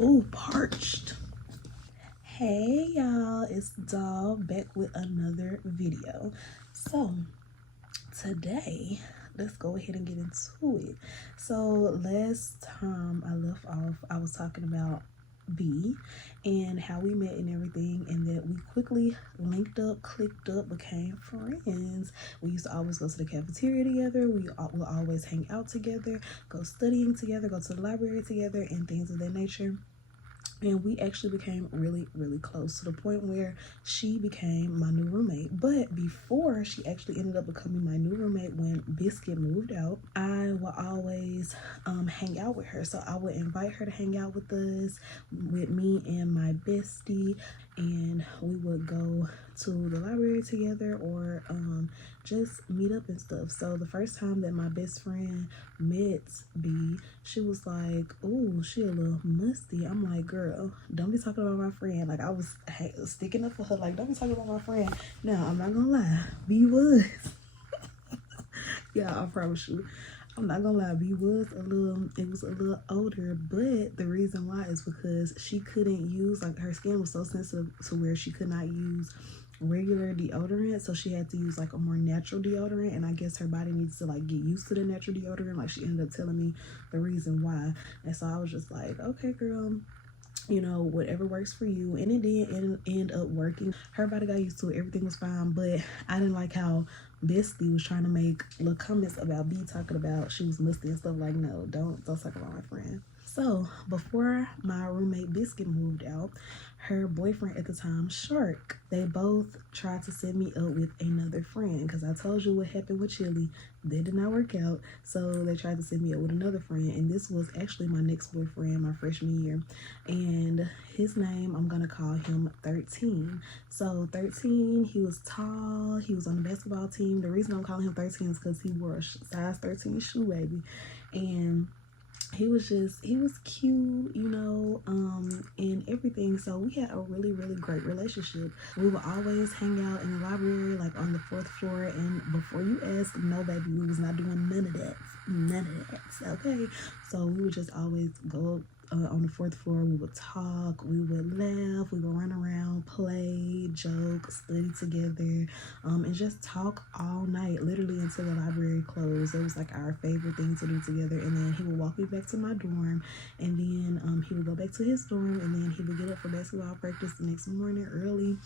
Oh, parched. Hey y'all, it's Doll back with another video. So today, let's go ahead and get into it. So last time I left off, I was talking about B and how we met and everything, and that we quickly linked up, clicked up, became friends. We used to always go to the cafeteria together. We will always hang out together, go studying together, go to the library together, and things of that nature. And we actually became really close, to the point where she became my new roommate. But before she actually ended up becoming my new roommate, when Biscuit moved out, I would always hang out with her. So I would invite her to hang out with us, with me and my bestie, and we would go to the library together, or just meet up and stuff. So the first time that my best friend met B, she was like, oh, she a little musty. I'm like, girl, don't be talking about my friend. Like, I was sticking up for her, like, don't be talking about my friend. Now, I'm not gonna lie, B was yeah, I promise you, I'm not gonna lie, B was a little older. But the reason why is because she couldn't use, like, her skin was so sensitive to where she could not use regular deodorant, so she had to use like a more natural deodorant. And I guess her body needs to like get used to the natural deodorant. Like, she ended up telling me the reason why, and so I was just like, okay girl, you know, whatever works for you. And it did end up working. Her body got used to it, everything was fine. But I didn't like how Bestie was trying to make little comments about B, talking about she was musty and stuff. Like, no, don't talk about my friend. So before my roommate Biscuit moved out, her boyfriend at the time, Shark, they both tried to set me up with another friend, because I told you what happened with Chili. That did not work out, so they tried to set me up with another friend. And this was actually my next boyfriend my freshman year, and his name, I'm gonna call him 13. So 13, he was tall, he was on the basketball team. The reason I'm calling him 13 is because he wore a size 13 shoe, baby. And he was cute, you know, and everything. So we had a really great relationship. We would always hang out in the library, like on the 4th floor. And before you ask, no baby, we was not doing none of that, okay? So we would just always go on the 4th floor. We would talk, we would laugh, we would run around, play, joke, study together, and just talk all night, literally until the library closed. It was like our favorite thing to do together. And then he would walk me back to my dorm, and then he would go back to his dorm, and then he would get up for basketball practice the next morning early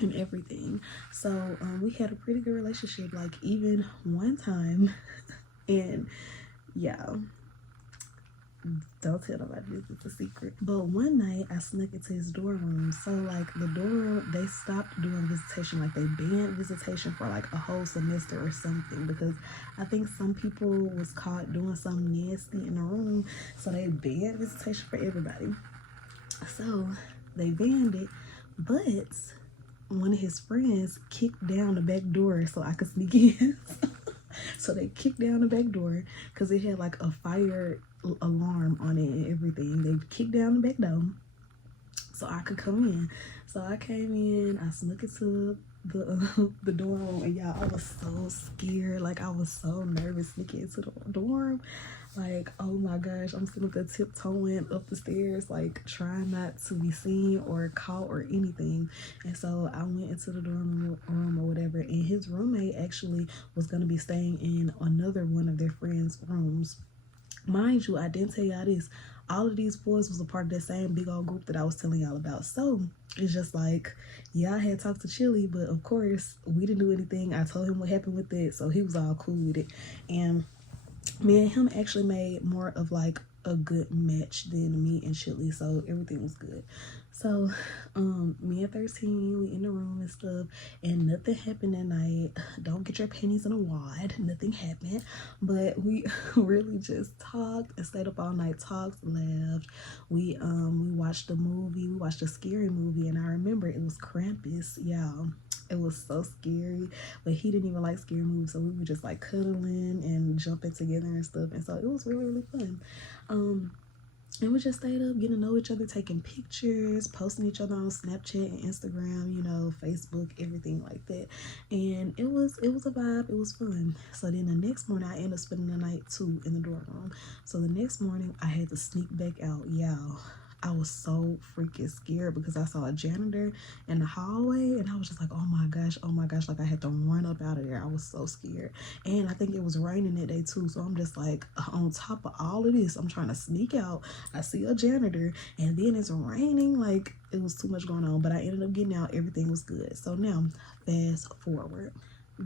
and everything. So we had a pretty good relationship. Like, even one time and yeah, don't tell nobody, this is a secret. But one night I snuck into his dorm room. So like, the dorm, they stopped doing visitation, like they banned visitation for like a whole semester or something, because I think some people was caught doing something nasty in the room, so they banned visitation for everybody. So they banned it, but one of his friends kicked down the back door so I could sneak in. So they kicked down the back door because it had like a fire alarm on it and everything. They kicked down the back door so I could come in. So I came in, I snuck into the dorm room, and y'all, I was so scared. Like, I was so nervous sneaking into the dorm. Like, oh my gosh, I'm sitting up there tiptoeing up the stairs, like trying not to be seen or caught or anything. And so I went into the dorm room or whatever, and his roommate actually was going to be staying in another one of their friends' rooms. Mind you, I didn't tell y'all this, all of these boys was a part of that same big old group that I was telling y'all about. So it's just like, yeah, I had talked to Chili, but of course we didn't do anything. I told him what happened with it, so he was all cool with it. And me and him actually made more of like a good match than me and Chili, so everything was good. So me and 13, we in the room and stuff, and nothing happened that night. Don't get your panties in a wad, nothing happened. But we really just talked and stayed up all night, talked, laughed. We watched a movie, we watched a scary movie, and I remember it was Krampus, y'all. It was so scary, but he didn't even like scary movies, so we were just like cuddling and jumping together and stuff. And so it was really fun. And we just stayed up getting to know each other, taking pictures, posting each other on Snapchat and Instagram, you know, Facebook, everything like that. And it was a vibe. It was fun. So then the next morning I ended up spending the night too in the dorm room. So the next morning I had to sneak back out, y'all. I was so freaking scared because I saw a janitor in the hallway, and I was just like, oh my gosh, like I had to run up out of there. I was so scared. And I think it was raining that day too, so I'm just like, on top of all of this, I'm trying to sneak out. I see a janitor, and then it's raining. Like, it was too much going on, but I ended up getting out. Everything was good. So now, fast forward.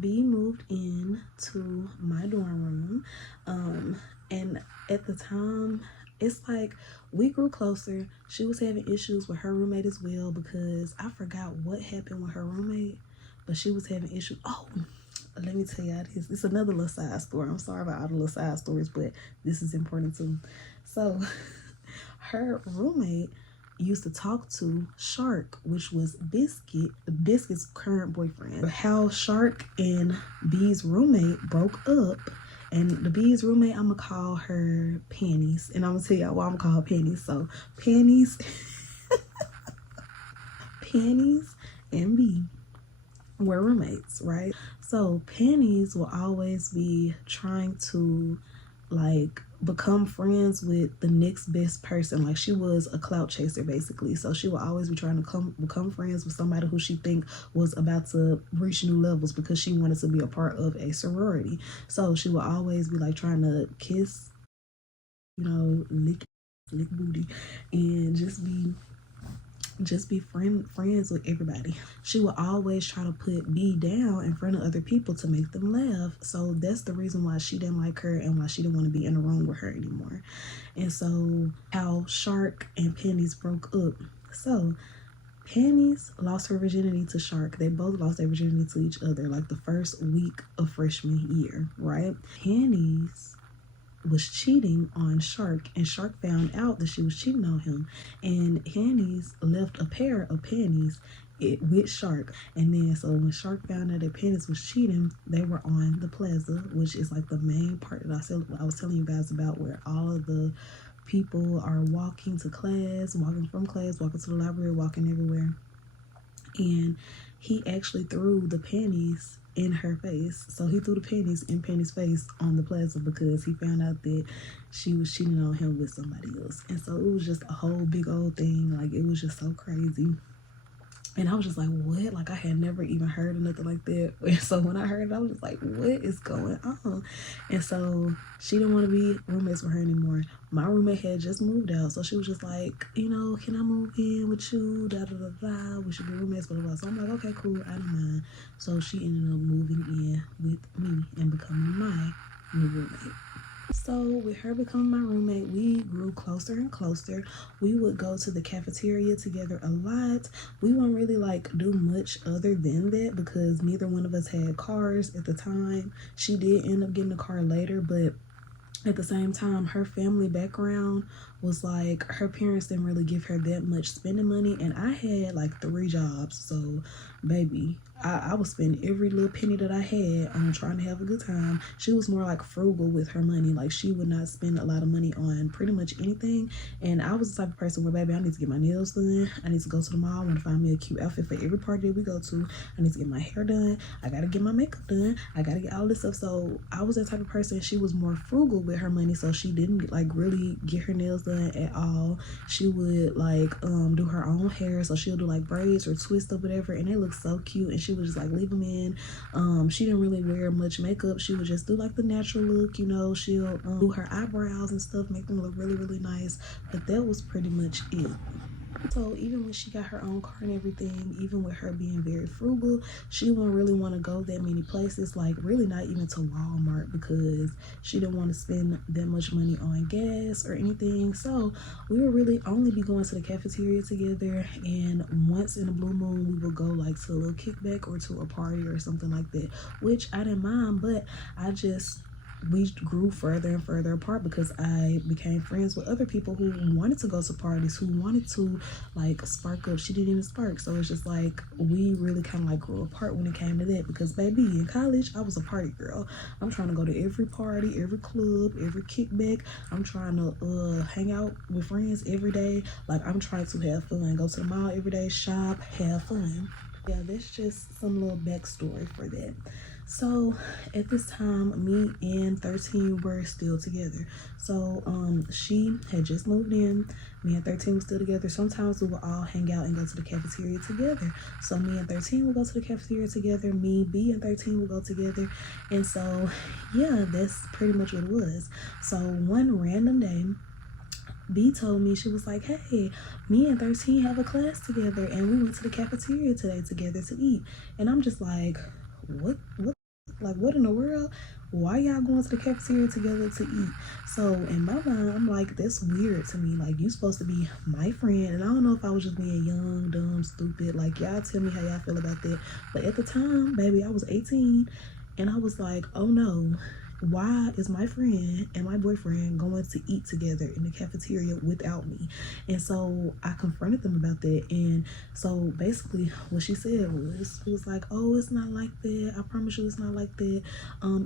B moved in to my dorm room, and at the time, it's like we grew closer. She was having issues with her roommate as well, because I forgot what happened with her roommate, but she was having issues. Oh, let me tell y'all this. It's another little side story. I'm sorry about all the little side stories, but this is important too. So her roommate used to talk to Shark, which was Biscuit's current boyfriend. How Shark and B's roommate broke up, and the B's roommate, I'm gonna call her Panties, and I'm gonna tell y'all why I'm gonna call her Panties. So Panties, Panties and B were roommates, right? So Panties will always be trying to like become friends with the next best person. Like, she was a clout chaser basically, so she will always be trying to become friends with somebody who she think was about to reach new levels, because she wanted to be a part of a sorority. So she will always be like trying to kiss, you know, lick booty, and just be friends with everybody. She will always try to put B down in front of other people to make them laugh. So that's the reason why she didn't like her and why she didn't want to be in a room with her anymore. And so how Shark and Panties broke up. So Panties lost her virginity to Shark. They both lost their virginity to each other like the first week of freshman year, right? Panties was cheating on Shark, and Shark found out that she was cheating on him, and Panties left a pair of panties with Shark. And then so when Shark found out that Panties was cheating, they were on the plaza, which is like the main part that I was telling you guys about, where all of the people are walking to class, walking from class, walking to the library, walking everywhere. And he actually threw the panties in her face. So he threw the panties in Penny's face on the plaza, because he found out that she was cheating on him with somebody else. And so it was just a whole big old thing. Like, it was just so crazy. And I was just like, what? Like, I had never even heard of nothing like that. And so when I heard it, I was just like, what is going on? And so she didn't want to be roommates with her anymore. My roommate had just moved out. So she was just like, you know, can I move in with you? Da, da, da, da. We should be roommates, blah, blah, blah. So I'm like, okay, cool. I don't mind. So she ended up moving in with me and becoming my new roommate. So with her becoming my roommate, we grew closer and closer. We would go to the cafeteria together a lot. We wouldn't really like do much other than that, because neither one of us had cars at the time. She did end up getting a car later, but at the same time, her family background was like, her parents didn't really give her that much spending money, and I had like 3 jobs. So baby, I was spending every little penny that I had on trying to have a good time. She was more like frugal with her money. Like, she would not spend a lot of money on pretty much anything. And I was the type of person where, baby, I need to get my nails done. I need to go to the mall. I want to find me a cute outfit for every party that we go to. I need to get my hair done. I got to get my makeup done. I got to get all this stuff. So I was that type of person. She was more frugal with her money. So she didn't like really get her nails done at all. She would like do her own hair. So she'll do like braids or twists or whatever. And they look so cute. And she would just like leave them in. She didn't really wear much makeup. She would just do like the natural look, you know. She'll do her eyebrows and stuff, make them look really, really nice. But that was pretty much it. So even when she got her own car and everything, even with her being very frugal, she wouldn't really want to go that many places, like really not even to Walmart, because she didn't want to spend that much money on gas or anything. So we would really only be going to the cafeteria together, and once in a blue moon we would go like to a little kickback or to a party or something like that, which I didn't mind. But we grew further and further apart, because I became friends with other people who wanted to go to parties, who wanted to like spark up. She didn't even spark. So it's just like we really kind of like grew apart when it came to that, because baby, in college I was a party girl. I'm trying to go to every party, every club, every kickback. I'm trying to hang out with friends every day. Like, I'm trying to have fun, go to the mall every day, shop, have fun. Yeah, that's just some little backstory for that. So at this time, me and 13 were still together. So she had just moved in. Me and 13 were still together. Sometimes we would all hang out and go to the cafeteria together. So me and 13 would go to the cafeteria together. Me, B, and 13 would go together. And so yeah, that's pretty much what it was. So one random day, B told me, she was like, hey, me and 13 have a class together and we went to the cafeteria today together to eat. And I'm just like, what in the world? Why y'all going to the cafeteria together to eat? So in my mind, I'm like, that's weird to me. Like, you supposed to be my friend. And I don't know if I was just being young, dumb, stupid. Like, y'all tell me how y'all feel about that. But at the time, baby, I was 18 and I was like, oh no, why is my friend and my boyfriend going to eat together in the cafeteria without me? And so I confronted them about that. And so basically what she said was, it was like, oh, it's not like that. I promise you it's not like that.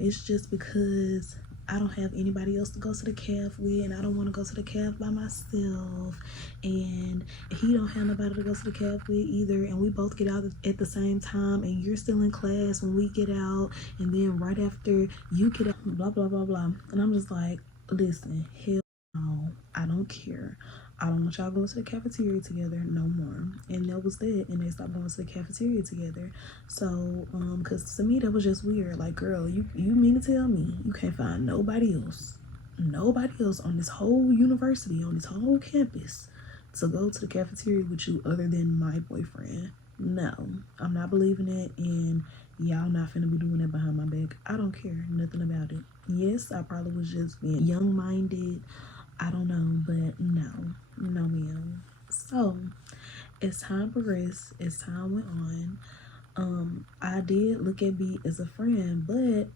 It's just because I don't have anybody else to go to the calf with, and I don't want to go to the calf by myself, and he don't have nobody to go to the calf with either, and we both get out at the same time, and you're still in class when we get out, and then right after you get out, blah blah blah blah. And I'm just like, listen, hell no, I don't care. I don't want y'all going to the cafeteria together no more. And that was that. And they stopped going to the cafeteria together. So, because to me, that was just weird. Like, girl, you mean to tell me you can't find nobody else on this whole university, on this whole campus, to go to the cafeteria with you other than my boyfriend? No, I'm not believing it. And y'all not finna be doing that behind my back. I don't care nothing about it. Yes, I probably was just being young-minded. I don't know, but no ma'am. So as time progressed, as time went on, I did look at B as a friend, but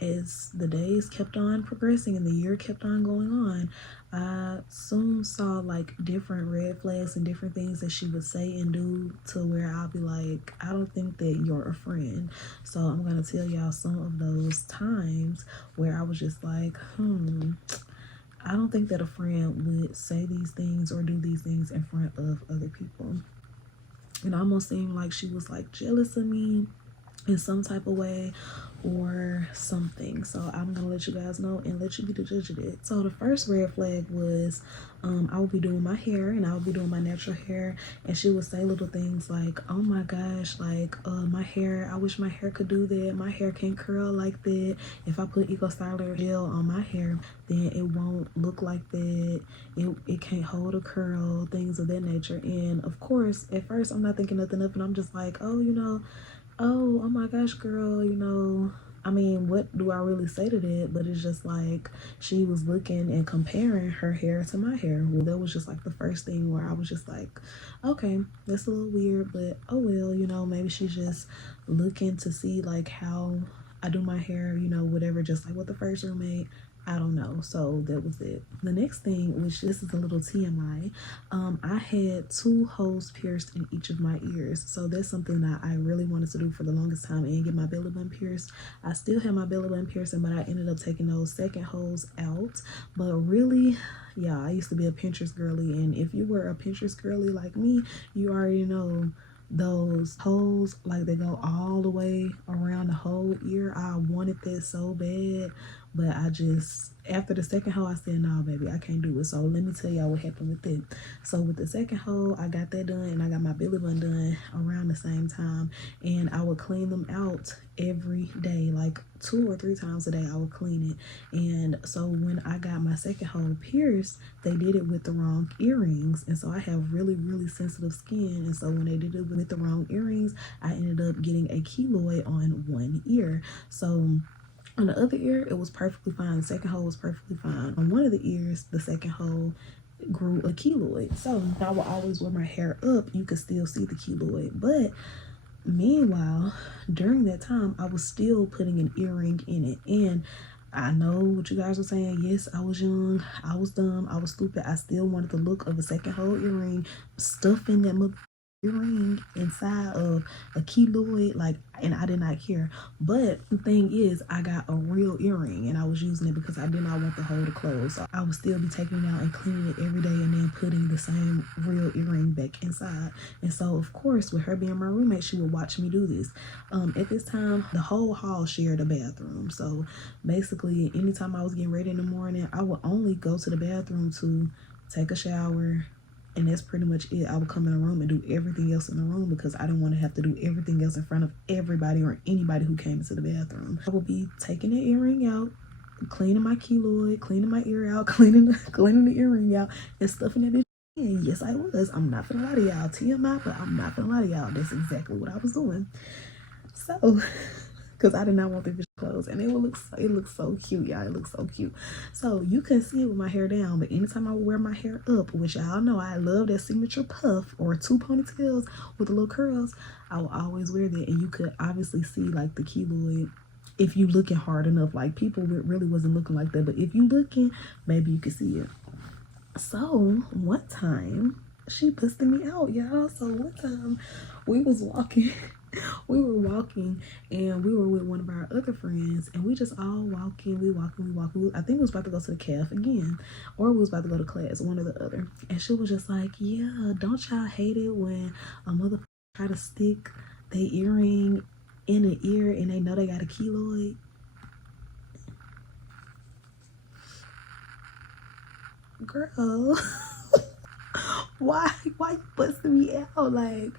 as the days kept on progressing and the year kept on going on, I soon saw like different red flags and different things that she would say and do, to where I'll be like, I don't think that you're a friend. So I'm gonna tell y'all some of those times where I was just like, I don't think that a friend would say these things or do these things in front of other people. It almost seemed like she was like jealous of me in some type of way or something. So I'm gonna let you guys know and let you be the judge of it. So the first red flag was I would be doing my hair, and I would be doing my natural hair, and she would say little things like, oh my gosh, like my hair, I wish my hair could do that. My hair can't curl like that. If I put Eco Styler gel on my hair, then it won't look like that. It can't hold a curl, things of that nature. And of course, at first I'm not thinking nothing of it. I'm just like, oh, oh my gosh, girl, I mean, what do I really say to that? But it's just like she was looking and comparing her hair to my hair. Well, that was just like the first thing where I was just like, okay, that's a little weird, but oh well, maybe she's just looking to see like how I do my hair, whatever, just like with the first roommate. I don't know. So that was it. The next thing, which this is a little TMI, I had 2 holes pierced in each of my ears. So that's something that I really wanted to do for the longest time, and get my belly button pierced. I still have my belly button piercing, but I ended up taking those second holes out. But really, yeah, I used to be a Pinterest girly, and if you were a Pinterest girly like me, you already know those holes, like they go all the way around the whole ear. I wanted that so bad, but I just, after the second hole, I said, no, baby, I can't do it. So let me tell y'all what happened with it. So with the second hole, I got that done, and I got my belly button done around the same time, and I would clean them out every day, like 2 or 3 times a day. I would clean it. And so when I got my second hole pierced, they did it with the wrong earrings, and so I have really, really sensitive skin. And so when they did it with the wrong earrings, I ended up getting a keloid on one ear. So on the other ear, it was perfectly fine. The second hole was perfectly fine. On one of the ears, the second hole grew a keloid. So I would always wear my hair up. You could still see the keloid. But meanwhile, during that time, I was still putting an earring in it. And I know what you guys were saying. Yes, I was young. I was dumb. I was stupid. I still wanted the look of a second hole earring stuffed in that earring inside of a keloid, like, and I did not care. But the thing is, I got a real earring and I was using it because I did not want the hole to close, so I would still be taking it out and cleaning it every day and then putting the same real earring back inside. And so of course, with her being my roommate, she would watch me do this. At this time, the whole hall shared a bathroom, so basically anytime I was getting ready in the morning, I would only go to the bathroom to take a shower, and that's pretty much it. I would come in the room and do everything else in the room because I didn't want to have to do everything else in front of everybody or anybody who came into the bathroom. I would be taking the earring out, cleaning my keloid, cleaning my ear out, cleaning the earring out, and stuffing it in. Yes, I was. I'm not gonna lie to y'all. TMI, but I'm not gonna lie to y'all. That's exactly what I was doing. So, because I did not want the bitch clothes, and it looks so cute, y'all. It looks so cute. So you couldn't see it with my hair down, but anytime I would wear my hair up, which y'all know I love that signature puff or 2 ponytails with the little curls, I would always wear that, and you could obviously see like the keloid if you looking hard enough. Like, people really wasn't looking like that, but if you looking, maybe you could see it. So one time she busted me out, y'all. So one time we was walking we were walking and we were with one of our other friends, and we just all walking, we walking. I think we was about to go to the cafe again, or we was about to go to class, one or the other. And she was just like, yeah, don't y'all hate it when a mother try to stick their earring in an ear and they know they got a keloid? Girl, why you busting me out? Like,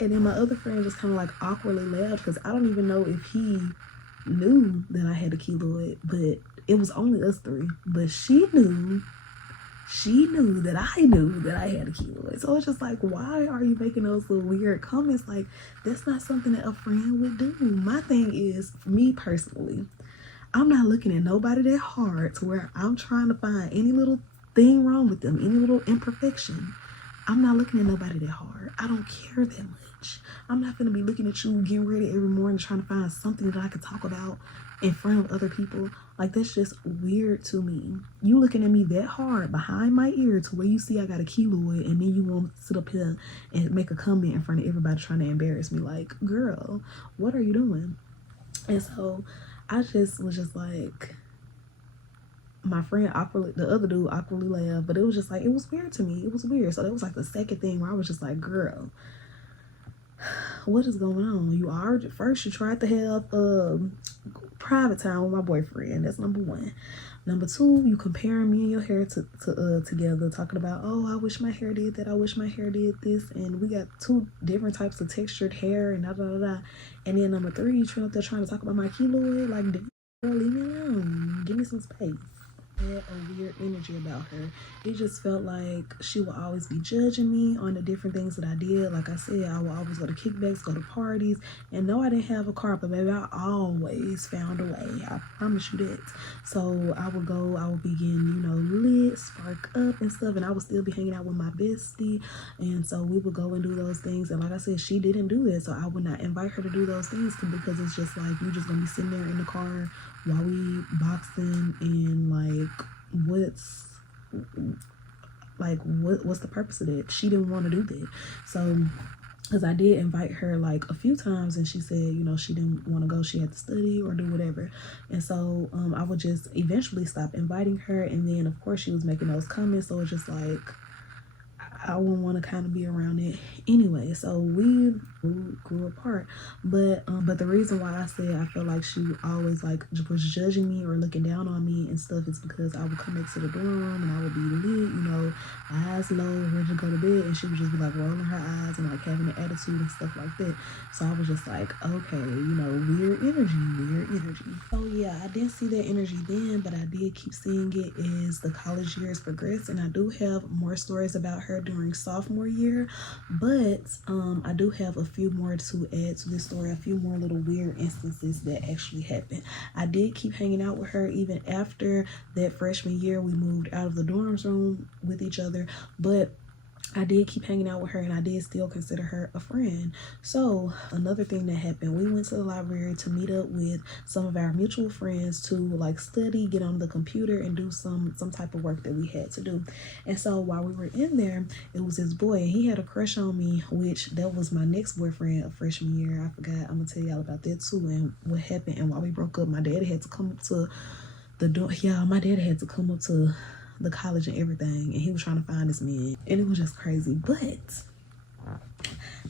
and then my other friend just kind of like awkwardly laughed because I don't even know if he knew that I had a keloid, but it was only us three. But she knew that I knew that I had a keloid. So it's just like, why are you making those little weird comments? Like, that's not something that a friend would do. My thing is, for me personally, I'm not looking at nobody that hard to where I'm trying to find any little thing wrong with them, any little imperfection. I'm not looking at nobody that hard. I don't care that much. I'm not gonna be looking at you getting ready every morning trying to find something that I could talk about in front of other people. Like, that's just weird to me. You looking at me that hard behind my ear to where you see I got a keloid, and then you want to sit up here and make a comment in front of everybody trying to embarrass me. Like, girl, what are you doing? And so I just was just like, my friend awkwardly, the other dude awkwardly laughed, but it was just like, it was weird to me. It was weird. So that was like the second thing where I was just like, girl, what is going on? You already, first you tried to have private time with my boyfriend. That's number one. Number two, you comparing me and your hair together, talking about, oh, I wish my hair did that, I wish my hair did this, and we got 2 different types of textured hair, and da da da. And then number 3, you up there trying to talk about my keloid. Like, girl, leave me alone. Give me some space. Had a weird energy about her. It just felt like she would always be judging me on the different things that I did. Like I said, I would always go to kickbacks, go to parties, and no, I didn't have a car, but baby, I always found a way. I promise you that. So I would go, I would be getting, lit, spark up and stuff, and I would still be hanging out with my bestie, and so we would go and do those things. And like I said, she didn't do that, so I would not invite her to do those things because it's just like, you just gonna be sitting there in the car while we boxing, and what's the purpose of that? She didn't want to do that. So, because I did invite her like a few times, and she said, she didn't want to go, she had to study or do whatever. And so I would just eventually stop inviting her, and then of course she was making those comments, so it's just like, I wouldn't want to kind of be around it anyway. So we grew apart. But the reason why I said I feel like she always like was judging me or looking down on me and stuff is because I would come back to the dorm room and I would be lit, eyes low, ready to go to bed, and she would just be like rolling her eyes and like having an attitude and stuff like that. So I was just like, okay, weird energy. So yeah, I didn't see that energy then, but I did keep seeing it as the college years progressed, and I do have more stories about her during sophomore year, but I do have a few more to add to this story, a few more little weird instances that actually happened. I did keep hanging out with her even after that freshman year. We moved out of the dorms room with each other, but I did keep hanging out with her, and I did still consider her a friend. So another thing that happened, we went to the library to meet up with some of our mutual friends to like study, get on the computer, and do some type of work that we had to do. And so while we were in there, it was this boy, and he had a crush on me, which that was my next boyfriend of freshman year. I forgot, I'm gonna tell y'all about that too, and what happened. And while we broke up, my daddy had to come up to the door. Yeah, my daddy had to come up to the college and everything, and he was trying to find this man, and it was just crazy. But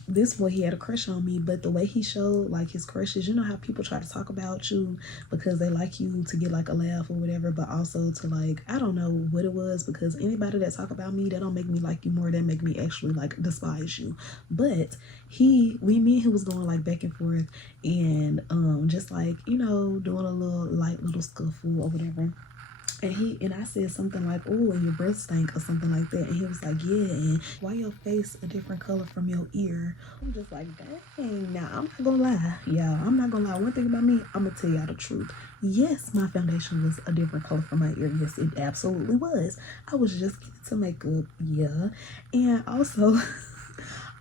this boy, he had a crush on me, but the way he showed like his crushes, you know how people try to talk about you because they like you to get like a laugh or whatever, but also to like, I don't know what it was, because anybody that talk about me, that don't make me like you more, that make me actually like despise you. But me and he was going like back and forth, and just like, you know, doing a little scuffle or whatever. And I said something like, "Oh, and your breath stank," or something like that. And he was like, "Yeah, and why your face a different color from your ear?" I'm just like, dang. Now, I'm not gonna lie. Yeah, I'm not gonna lie. One thing about me, I'm gonna tell y'all the truth. Yes, my foundation was a different color from my ear. Yes, it absolutely was. I was just getting to makeup. Yeah. And also...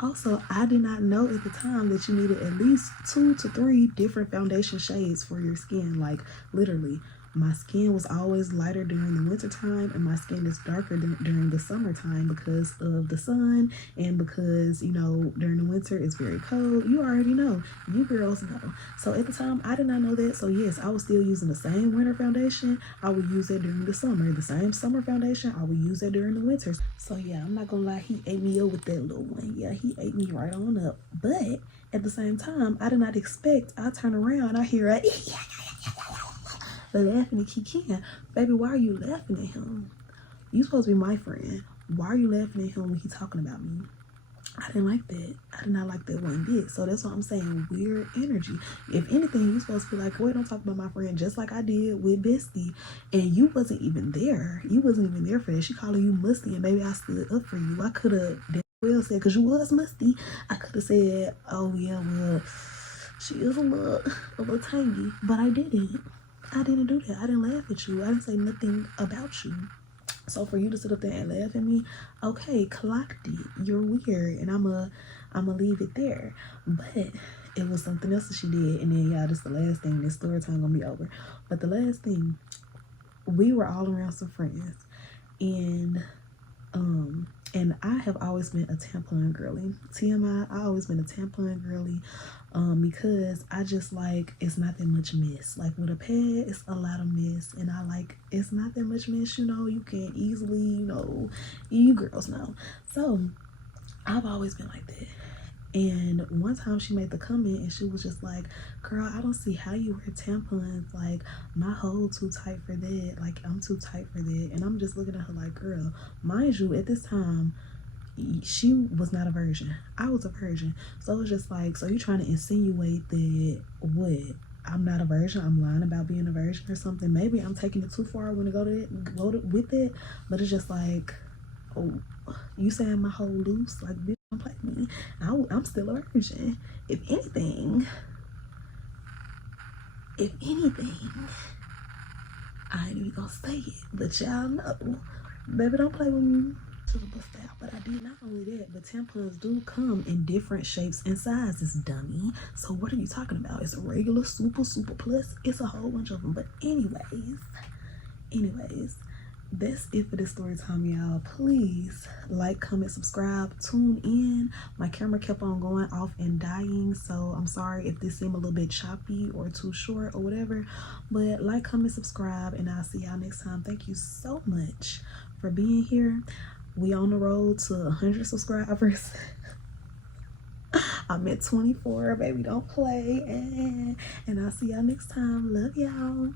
Also, I did not know at the time that you needed at least 2 to 3 different foundation shades for your skin. Like, literally, my skin was always lighter during the winter time, and my skin is darker during the summertime because of the sun, and because, you know, during the winter it's very cold. You already know. You girls know. So at the time, I did not know that. So yes, I was still using the same winter foundation. I would use that during the summer. The same summer foundation, I would use that during the winters. So yeah, I'm not gonna lie, he ate me up with that little one. Yeah, he ate me right on up. But at the same time, I did not expect, I turn around, I hear a laughing at Kikian. Baby, why are you laughing at him? You supposed to be my friend. Why are you laughing at him when he's talking about me? I didn't like that. I did not like that one bit. So that's what I'm saying. Weird energy. If anything, you supposed to be like, wait, don't talk about my friend, just like I did with Bestie. And you wasn't even there. You wasn't even there for that. She calling you musty, and baby, I stood up for you. I could have well said, because you was musty, I could have said, oh yeah, well, she is a little tangy. But I didn't. I didn't do that. I didn't laugh at you. I didn't say nothing about you. So for you to sit up there and laugh at me, okay, clocked it. You're weird, and I'ma leave it there. But it was something else that she did, and then y'all, this the last thing. This story time gonna be over. But the last thing, we were all around some friends, and I have always been a tampon girly. TMI, I always been a tampon girly. Because I just like, it's not that much mess. Like with a pad, it's a lot of mess, and I like, it's not that much mess, you know. You can easily, you know, you girls know. So I've always been like that. And one time she made the comment, and she was just like, girl, I don't see how you wear tampons. Like, my hole too tight for that. Like, I'm too tight for that. And I'm just looking at her like, girl, mind you, at this time, she was not a virgin. I was a virgin. So it's just like, so you trying to insinuate that what? I'm not a virgin? I'm lying about being a virgin or something? Maybe I'm taking it too far when I go with it. But it's just like, oh, you saying my hole loose? Like, bitch, don't play me. I'm still a virgin. If anything, I ain't even gonna say it, but y'all know, baby, don't play with me. To the bust out. But I did not only that, but tampons do come in different shapes and sizes, dummy. So what are you talking about? It's a regular, super plus. It's a whole bunch of them. But anyways, that's it for this story time, y'all. Please like, comment, subscribe, tune in. My camera kept on going off and dying, so I'm sorry if this seemed a little bit choppy or too short or whatever. But like, comment, subscribe, and I'll see y'all next time. Thank you so much for being here. We on the road to 100 subscribers. I'm at 24, baby, don't play. And I'll see y'all next time. Love y'all.